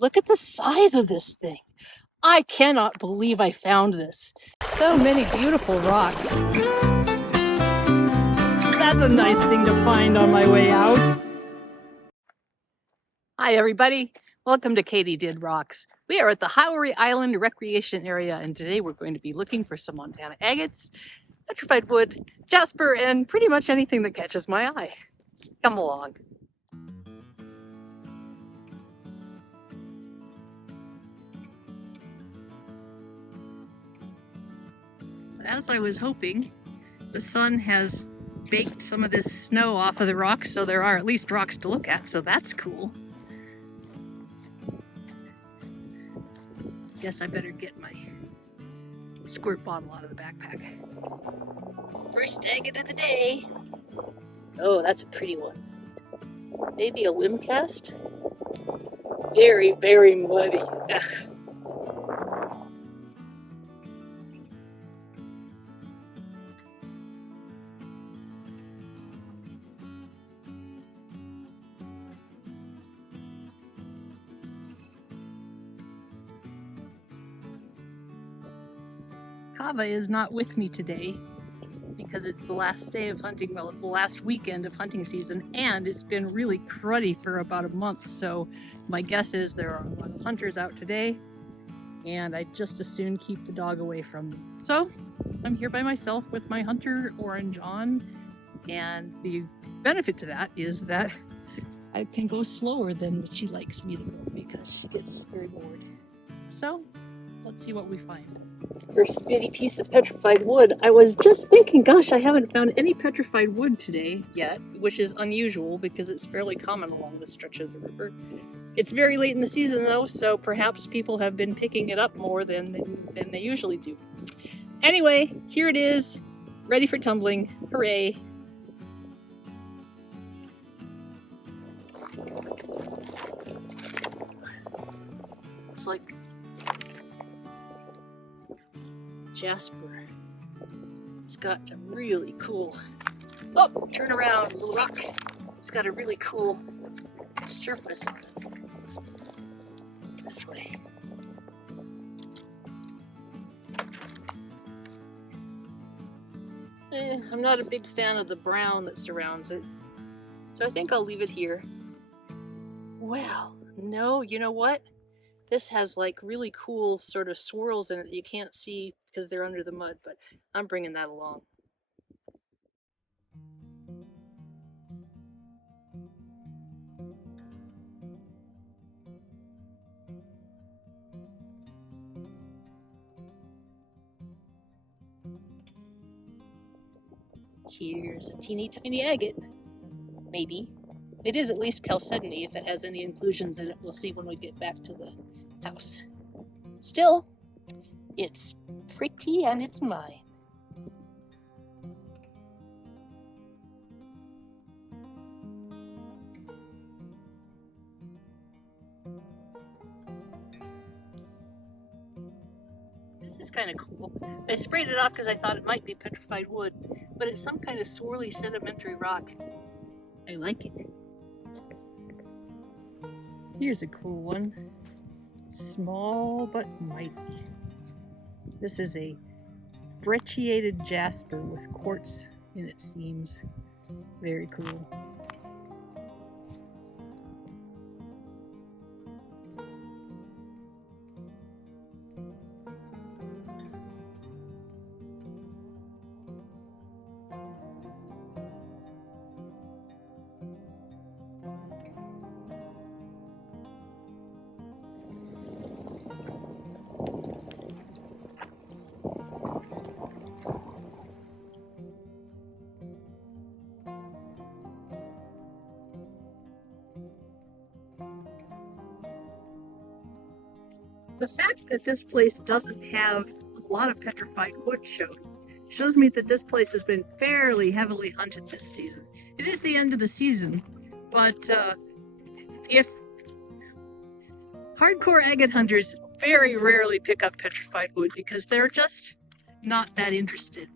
look at the size of this thing. I cannot believe I found this. So many beautiful rocks. That's a nice thing to find on my way out. Hi everybody, welcome to Katie Did Rocks. We are at the Howry Island Recreation Area, and today we're going to be looking for some Montana agates, petrified wood, jasper, and pretty much anything that catches my eye. Come along. As I was hoping, the sun has baked some of this snow off of the rocks, so there are at least rocks to look at, so that's cool. Guess I better get my squirt bottle out of the backpack. First agate of the day. Oh, that's a pretty one. Maybe a limbcast? Very, very muddy. Ugh. Kava is not with me today because it's the last day of hunting, well, the last weekend of hunting season, and it's been really cruddy for about a month, so my guess is there are a lot of hunters out today, and I'd just as soon keep the dog away from me. So I'm here by myself with my hunter orange on, and the benefit to that is that I can go slower than she likes me to go because she gets very bored. So let's see what we find. First bitty piece of petrified wood. I was just thinking, gosh, I haven't found any petrified wood today yet, which is unusual because it's fairly common along this stretch of the river. It's very late in the season though, so perhaps people have been picking it up more than they usually do. Anyway, here it is, ready for tumbling. Hooray! It's like jasper. It's got a really cool, oh, turn around, little rock. It's got a really cool surface this way. I'm not a big fan of the brown that surrounds it, so I think I'll leave it here. Well, no, you know what? This has like really cool sort of swirls in it that you can't see because they're under the mud, but I'm bringing that along. Here's a teeny tiny agate. Maybe. It is at least chalcedony if it has any inclusions in it. We'll see when we get back to the house. Still, it's pretty and it's mine. This is kind of cool. I sprayed it off because I thought it might be petrified wood, but it's some kind of swirly sedimentary rock. I like it. Here's a cool one. Small but mighty. This is a brecciated jasper with quartz in its seams. Very cool. The fact that this place doesn't have a lot of petrified wood shows me that this place has been fairly heavily hunted this season. It is the end of the season, but if hardcore agate hunters very rarely pick up petrified wood because they're just not that interested.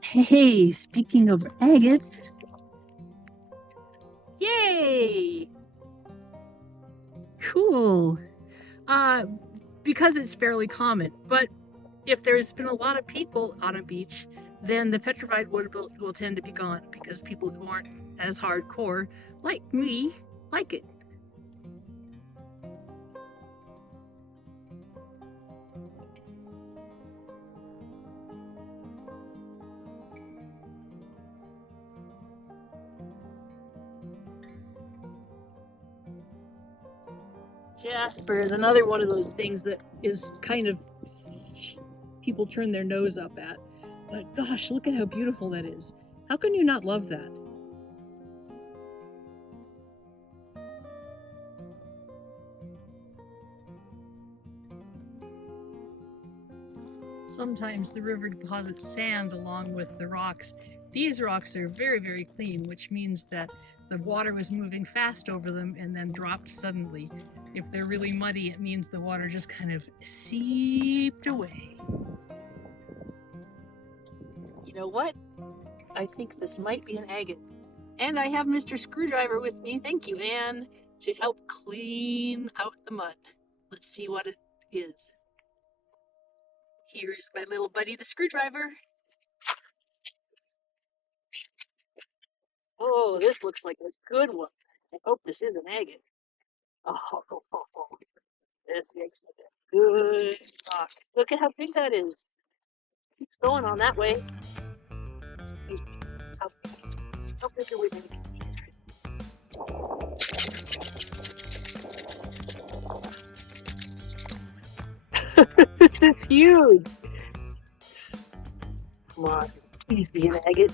Hey, speaking of agates, yay! Cool. Because it's fairly common. But if there's been a lot of people on a beach, then the petrified wood will tend to be gone because people who aren't as hardcore, like me, like it. Jasper is another one of those things that is kind of people turn their nose up at. But gosh, look at how beautiful that is. How can you not love that? Sometimes the river deposits sand along with the rocks. These rocks are very, very clean, which means that the water was moving fast over them and then dropped suddenly. If they're really muddy, it means the water just kind of seeped away. You know what? I think this might be an agate. And I have Mr. Screwdriver with me, thank you, Anne, to help clean out the mud. Let's see what it is. Here is my little buddy, the screwdriver. Oh, this looks like a good one. I hope this is an agate. Oh, this looks like a good rock. Look at how big that is. Keeps going on that way. Let's see. How big are we making here? This is huge. Come on, please be an agate.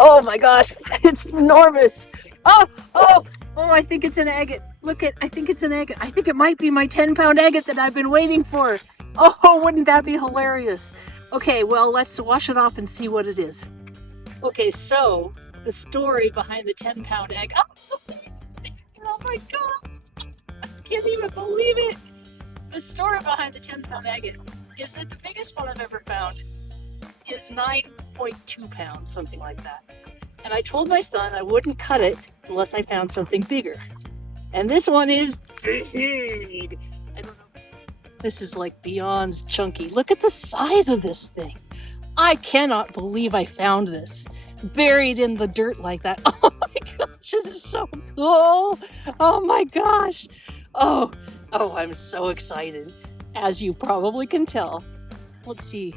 Oh my gosh, it's enormous. Oh, I think it's an agate. Look at, I think it's an agate. I think it might be my 10-pound agate that I've been waiting for. Oh, wouldn't that be hilarious? Okay, well, let's wash it off and see what it is. Okay, so the story behind the 10-pound egg. Oh my God, I can't even believe it. The story behind the 10-pound agate is that the biggest one I've ever found is 9.2 pounds, something like that. And I told my son I wouldn't cut it unless I found something bigger. And this one is big. I don't know. This is like beyond chunky. Look at the size of this thing. I cannot believe I found this buried in the dirt like that. Oh my gosh, this is so cool. Oh my gosh. Oh, I'm so excited, as you probably can tell. Let's see.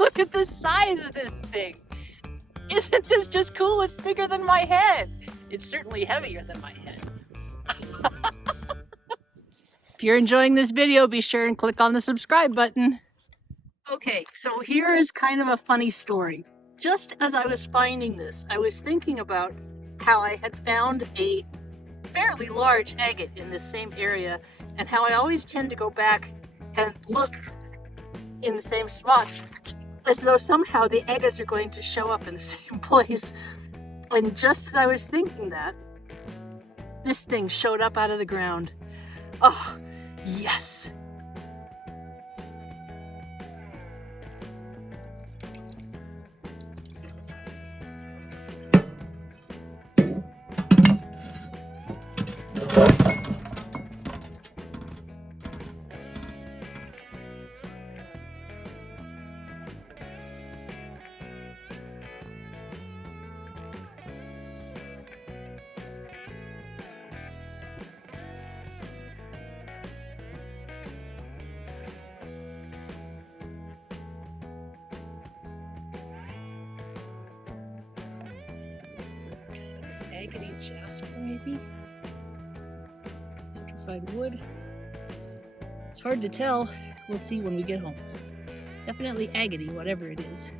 Look at the size of this thing. Isn't this just cool? It's bigger than my head. It's certainly heavier than my head. If you're enjoying this video, be sure and click on the subscribe button. Okay, so here is kind of a funny story. Just as I was finding this, I was thinking about how I had found a fairly large agate in this same area, and how I always tend to go back and look in the same spots as though somehow the agates are going to show up in the same place. And just as I was thinking that, this thing showed up out of the ground. Oh, yes. Agate jasper, maybe? Petrified wood. It's hard to tell. We'll see when we get home. Definitely agate, whatever it is.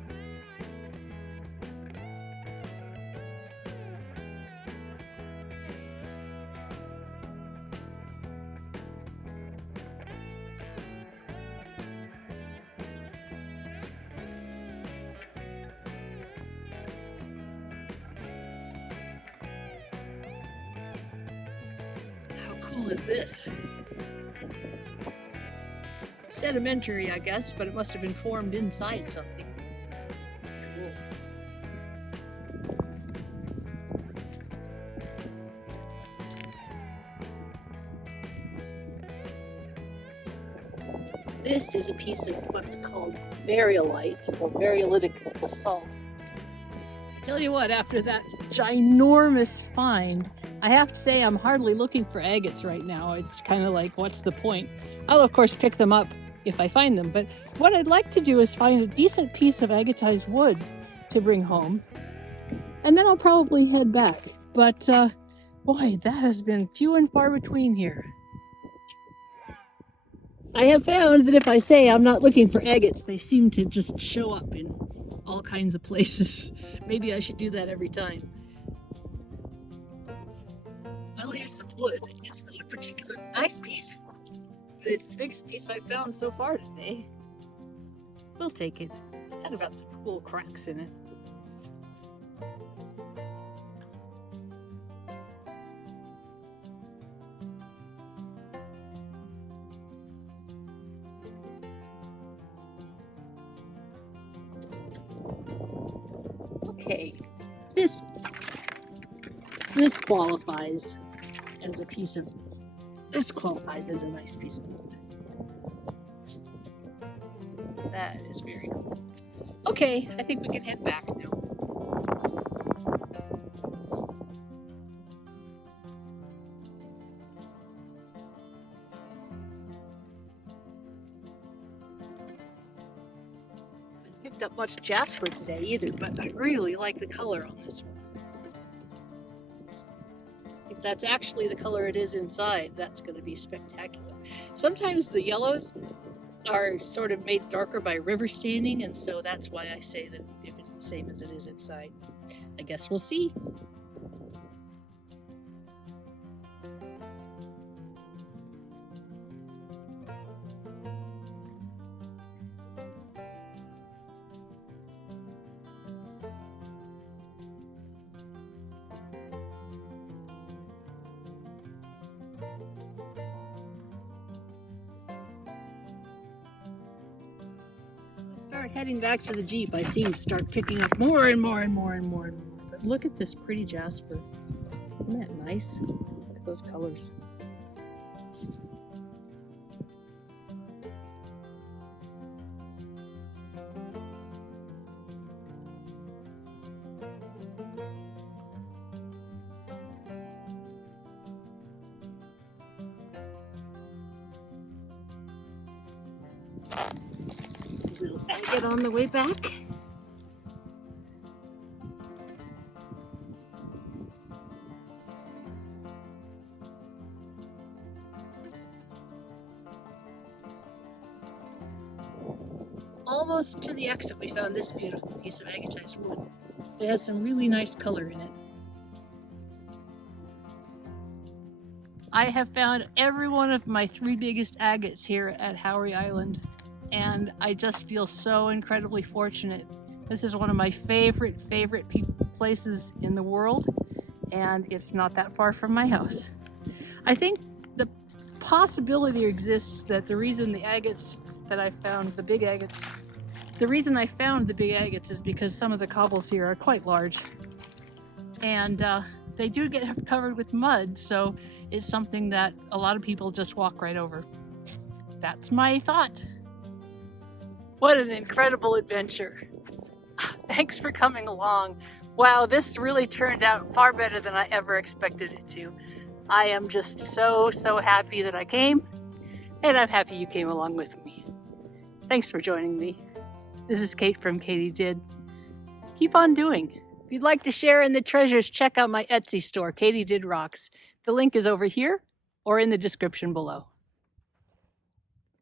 is this? Sedimentary, I guess, but it must have been formed inside something. Cool. This is a piece of what's called variolite or variolitic basalt. I tell you what, after that ginormous find, I have to say I'm hardly looking for agates right now. It's kind of like, what's the point? I'll of course pick them up if I find them, but what I'd like to do is find a decent piece of agatized wood to bring home, and then I'll probably head back. But boy, that has been few and far between here. I have found that if I say I'm not looking for agates, they seem to just show up in all kinds of places. Maybe I should do that every time. Well, here's some wood. It's not a particularly nice piece, but it's the biggest piece I've found so far today. We'll take it. It's kind of got some cool cracks in it. Okay, this qualifies as a piece of, this qualifies as a nice piece of wood. That is very cool. Okay, I think we can head back now. Picked up much jasper today either, but I really like the color on this one. If that's actually the color it is inside, that's going to be spectacular. Sometimes the yellows are sort of made darker by river staining, and so that's why I say that if it's the same as it is inside. I guess we'll see. Start heading back to the Jeep, I seem to start picking up more and more and more and more and more. But look at this pretty jasper. Isn't that nice? Look at those colors. Little agate on the way back. Almost to the exit, we found this beautiful piece of agatized wood. It has some really nice color in it. I have found every one of my 3 biggest agates here at Howry Island, and I just feel so incredibly fortunate. This is one of my favorite places in the world, and it's not that far from my house. I think the possibility exists that the reason the agates that I found, the big agates, the reason I found the big agates is because some of the cobbles here are quite large, and they do get covered with mud, so it's something that a lot of people just walk right over. That's my thought. What an incredible adventure. Thanks for coming along. Wow, this really turned out far better than I ever expected it to. I am just so happy that I came, and I'm happy you came along with me. Thanks for joining me. This is Kate from Katie Did. Keep on doing. If you'd like to share in the treasures, check out my Etsy store, Katie Did Rocks. The link is over here or in the description below.